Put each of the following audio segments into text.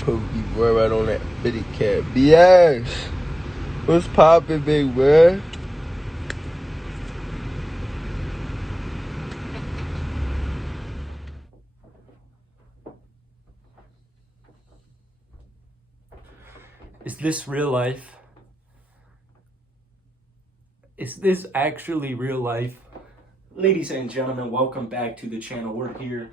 Pokey boy right on that bitty cat. BS. What's poppin', big boy? Is this real life? Is this actually real life? Ladies and gentlemen, welcome back to the channel. We're here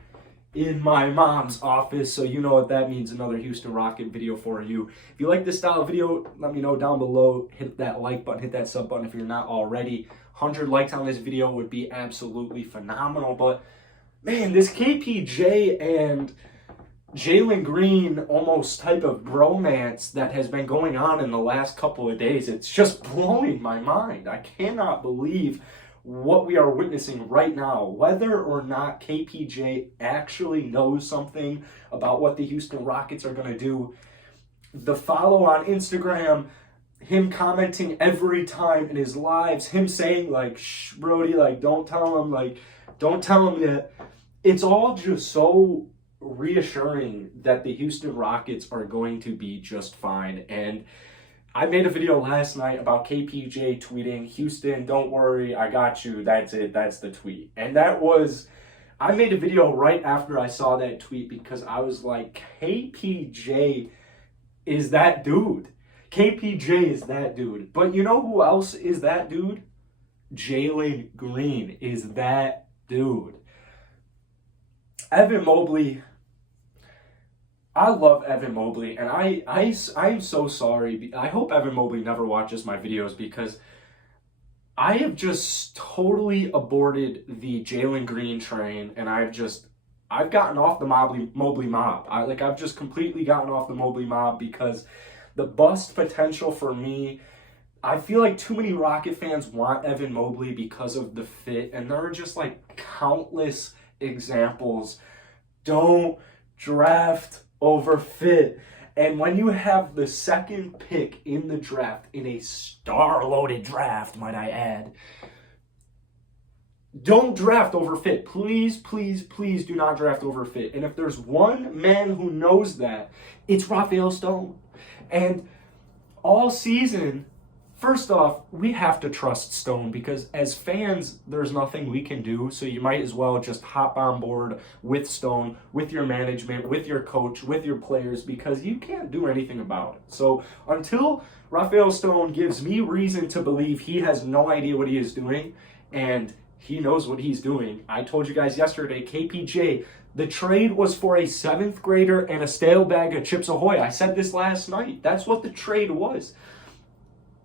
in my mom's office, so you know what that means, another Houston Rocket video for you. If you like this style of video, let me know down below. Hit that like button, hit that sub button if you're not already. 100 likes on this video would be absolutely phenomenal. But man, this KPJ and Jalen Green almost type of bromance that has been going on in the last couple of days, it's just blowing my mind. I cannot believe what we are witnessing right now. Whether or not KPJ actually knows something about what the Houston Rockets are going to do, the follow on Instagram, him commenting every time in his lives, him saying like, shh, Brody, like, don't tell him yet. It's all just so reassuring that the Houston Rockets are going to be just fine. And I made a video last night about KPJ tweeting, Houston, don't worry, I got you, that's it, that's the tweet. And I made a video right after I saw that tweet because I was like, KPJ is that dude. KPJ is that dude. But you know who else is that dude? Jalen Green is that dude. Evan Mobley, I love Evan Mobley, and I'm so sorry. I hope Evan Mobley never watches my videos because I have just totally aborted the Jalen Green train, and I've gotten off the Mobley mob. I've just completely gotten off the Mobley mob because the bust potential for me, I feel like too many Rocket fans want Evan Mobley because of the fit, and there are just like countless examples. Don't draft over fit. And when you have the second pick in the draft, in a star-loaded draft, might I add, don't draft over fit. Please, please, please do not draft over fit. And if there's one man who knows that, it's Rafael Stone. And all season, first off, we have to trust Stone because as fans, there's nothing we can do. So you might as well just hop on board with Stone, with your management, with your coach, with your players, because you can't do anything about it. So until Rafael Stone gives me reason to believe he has no idea what he is doing, and he knows what he's doing. I told you guys yesterday, KPJ, the trade was for a 7th grader and a stale bag of Chips Ahoy. I said this last night. That's what the trade was.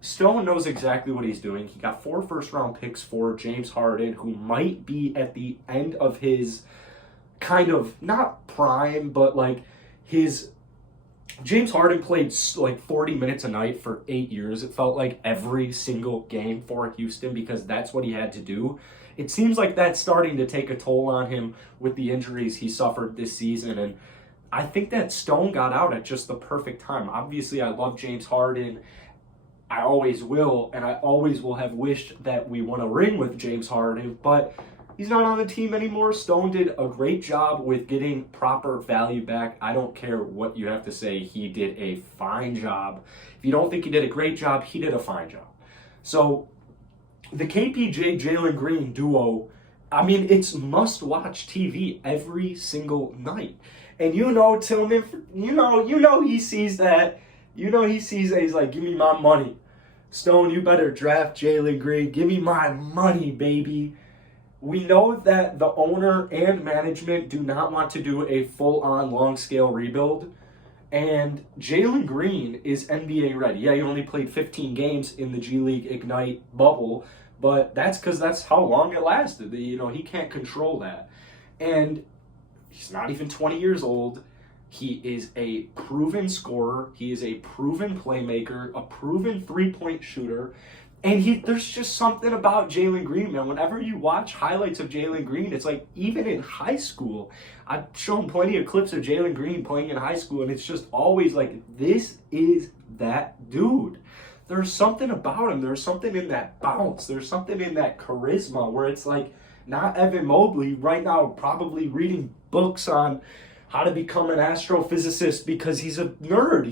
Stone knows exactly what he's doing. He got 4 first-round picks for James Harden, who might be at the end of his kind of, not prime, but like his... James Harden played like 40 minutes a night for 8 years. It felt like every single game for Houston because that's what he had to do. It seems like that's starting to take a toll on him with the injuries he suffered this season, and I think that Stone got out at just the perfect time. Obviously, I love James Harden. I always will, and I always will have wished that we won a ring with James Harden, but he's not on the team anymore. Stone did a great job with getting proper value back. I don't care what you have to say. He did a fine job. If you don't think he did a great job, he did a fine job. So the KPJ Jalen Green duo, I mean, it's must-watch TV every single night. And you know, Tillman, you know he sees that. You know he sees that. He's like, give me my money. Stone, you better draft Jalen Green. Give me my money, baby. We know that the owner and management do not want to do a full-on long-scale rebuild. And Jalen Green is NBA ready. Yeah, he only played 15 games in the G League Ignite bubble, but that's because that's how long it lasted. You know, he can't control that. And he's not even 20 years old. He is a proven scorer. He is a proven playmaker, a proven three-point shooter. And there's just something about Jalen Green, man. Whenever you watch highlights of Jalen Green, it's like even in high school, I've shown plenty of clips of Jalen Green playing in high school, and it's just always like, this is that dude. There's something about him. There's something in that bounce. There's something in that charisma where it's like, not Evan Mobley right now probably reading books on how to become an astrophysicist because he's a nerd.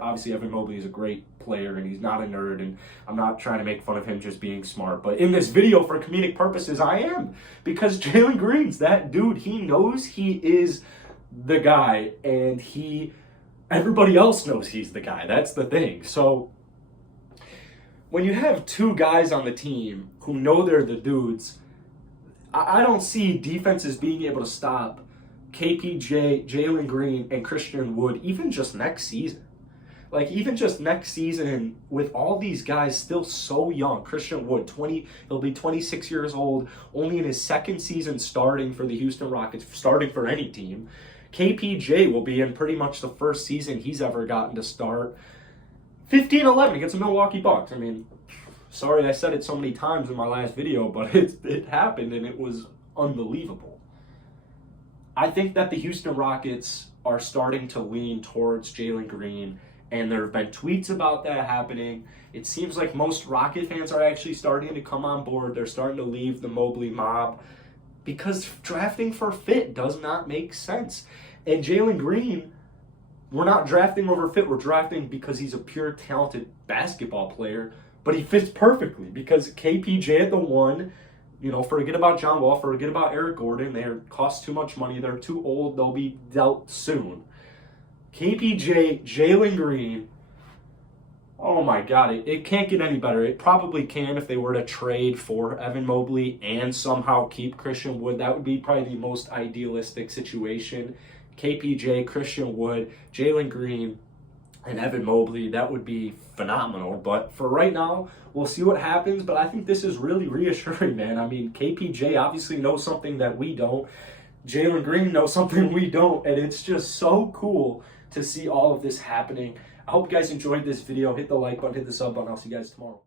Obviously Evan Mobley is a great player and he's not a nerd, and I'm not trying to make fun of him just being smart. But in this video, for comedic purposes, I am. Because Jalen Green's that dude. He knows he is the guy, and everybody else knows he's the guy. That's the thing. So when you have two guys on the team who know they're the dudes, I don't see defenses being able to stop KPJ, Jalen Green, and Christian Wood even just next season. Like, even just next season, and with all these guys still so young. Christian Wood, he'll be 26 years old, only in his second season starting for the Houston Rockets, starting for any team. KPJ will be in pretty much the first season he's ever gotten to start. 15-11 against the Milwaukee Bucks. I mean, sorry I said it so many times in my last video, but it happened, and it was unbelievable. I think that the Houston Rockets are starting to lean towards Jalen Green, and there have been tweets about that happening. It seems like most Rocket fans are actually starting to come on board. They're starting to leave the Mobley mob because drafting for fit does not make sense. And Jalen Green, we're not drafting over fit. We're drafting because he's a pure talented basketball player, but he fits perfectly because KPJ at the 1, forget about John Wall, forget about Eric Gordon. They cost too much money. They're too old. They'll be dealt soon. KPJ, Jalen Green, oh my God, it can't get any better. It probably can if they were to trade for Evan Mobley and somehow keep Christian Wood. That would be probably the most idealistic situation. KPJ, Christian Wood, Jalen Green, and Evan Mobley, that would be phenomenal. But for right now, we'll see what happens. But I think this is really reassuring, man. I mean, KPJ obviously knows something that we don't. Jalen Green knows something we don't. And it's just so cool to see all of this happening. I hope you guys enjoyed this video. Hit the like button, hit the sub button. I'll see you guys tomorrow.